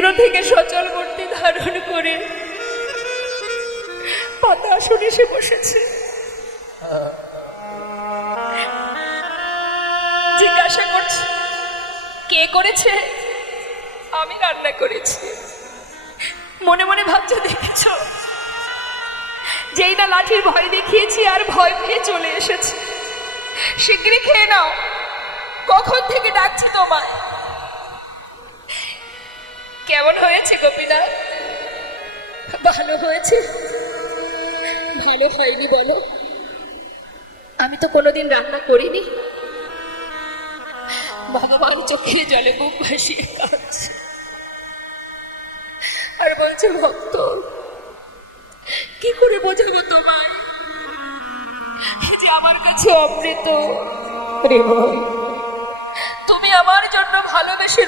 Negro থেকে সচল মূর্তি ধারণ করে পাতা আসনে এসে বসেছে। জিজ্ঞাসা করছে কে করেছে? আমি রান্না করেছি। মনে মনে ভাবছে দেখেছ, যেই না লাঠির ভয় দেখিয়েছি আর ভয় পেয়ে চলে এসেছে। শিগগিরই খেয়ে নাও, কখন থেকে ডাকছি তোমায়। কেমন হয়েছে গোপীনাথ? ভালো হয়েছে? ভালো হয়নি বলো? আমি তো কোনোদিন রান্না করিনি। ভগবান চোখে জলে বুক ভাসিয়ে কাঁদছে আর বলছে, ভক্ত কি করে বোঝাবো তোমায় যে আমার কাছে অমৃত। তুমি আমার জন্য ভালোবেসে